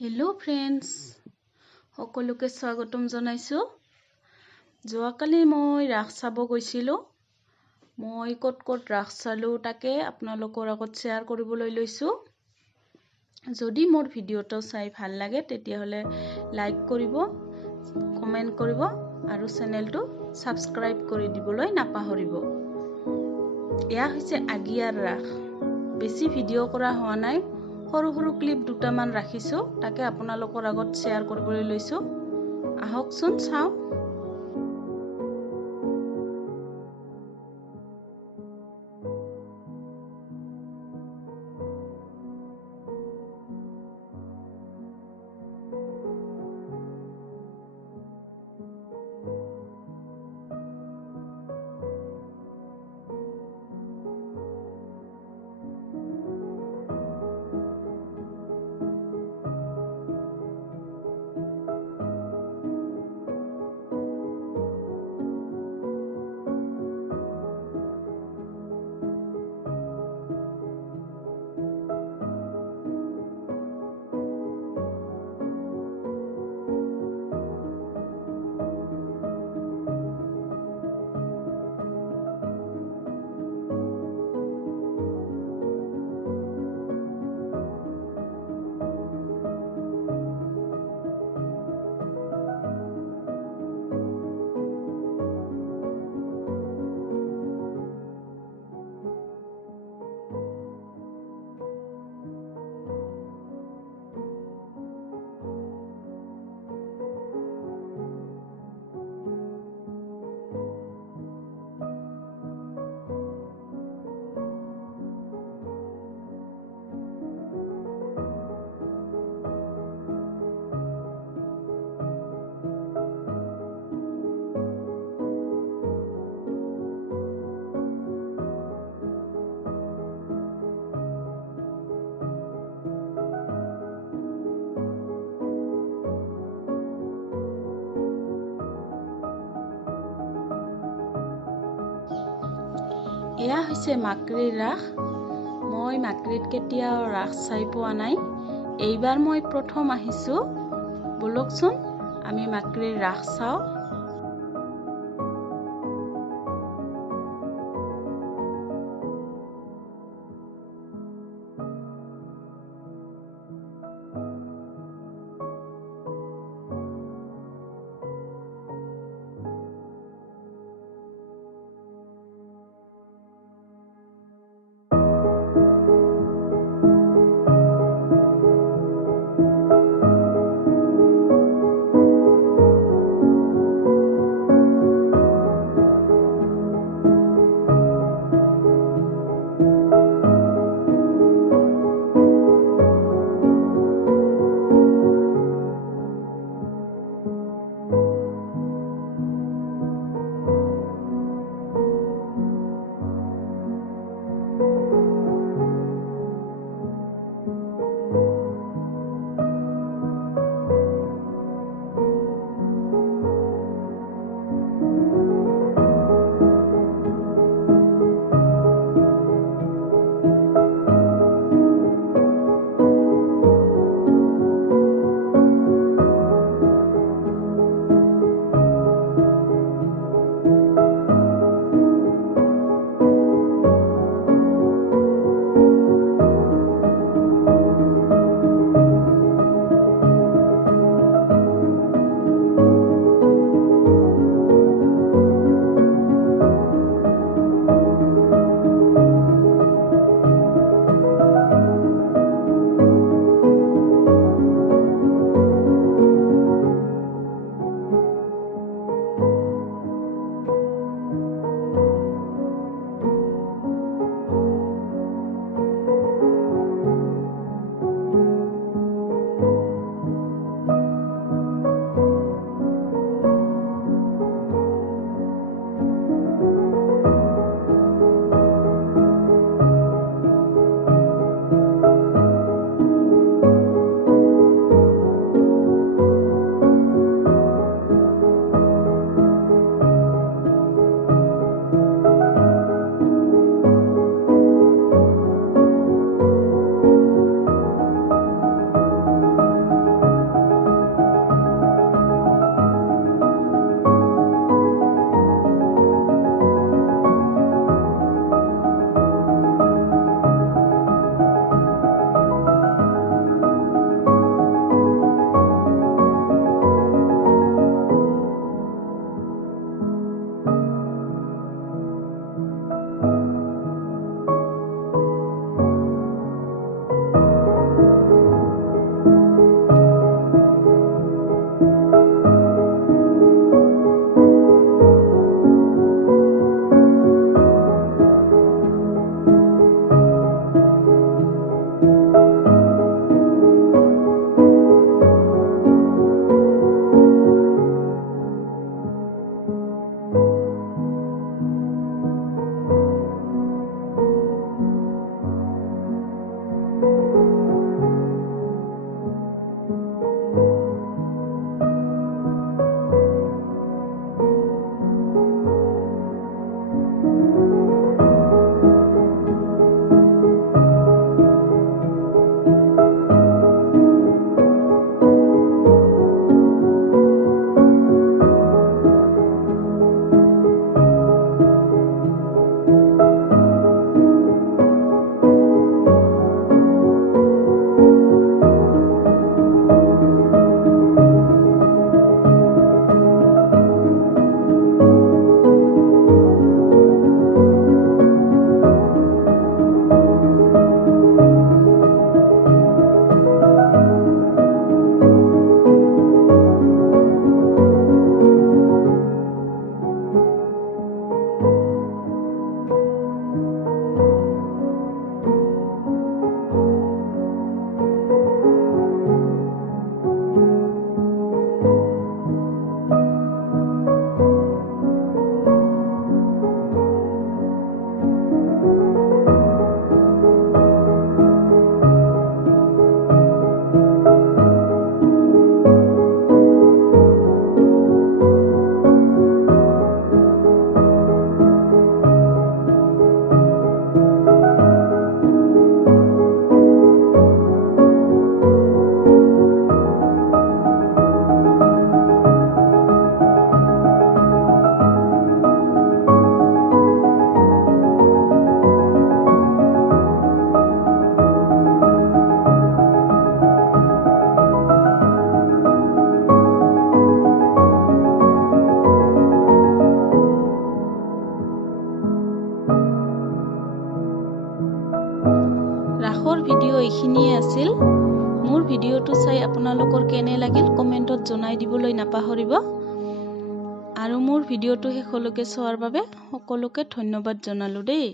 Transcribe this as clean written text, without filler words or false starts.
Hello' friends, সকলোকে স্বাগতম জনাইছোঁ। যোৱাকালি মই ৰাস চাব গৈছিলোঁ। মই ক'ত ক'ত ৰাস চালোঁ তাকে আপোনালোকৰ আগত শ্বেয়াৰ কৰিবলৈ লৈছোঁ। যদি মোৰ ভিডিঅ'টো চাই ভাল লাগে তেতিয়াহ'লে লাইক কৰিব, কমেণ্ট কৰিব আৰু চেনেলটো ছাবস্ক্ৰাইব কৰি দিবলৈ নাপাহৰিব। এয়া হৈছে আগিয়াৰ ৰাস। বেছি ভিডিঅ' কৰা হোৱা নাই, সৰু সৰু ক্লিপ দুটামান ৰাখিছোঁ, তাকে আপোনালোকৰ আগত শ্বেয়াৰ কৰিবলৈ লৈছোঁ। আহকচোন চাওঁ। এয়া হৈছে মাক্ৰীৰ ৰাস। মই মাক্ৰীত কেতিয়াও ৰাস চাই পোৱা নাই। এইবাৰ মই প্ৰথম আহিছোঁ। বলকচোন আমি মাক্ৰীৰ ৰাস চাওঁ। ভিডিঅ'টো চাই আপোনালোকৰ কেনে লাগিল কমেণ্টত জনাই দিবলৈ নাপাহৰিব আৰু মোৰ ভিডিঅ'টো শেষলৈকে চোৱাৰ বাবে সকলোকে ধন্যবাদ জনালোঁ দেই।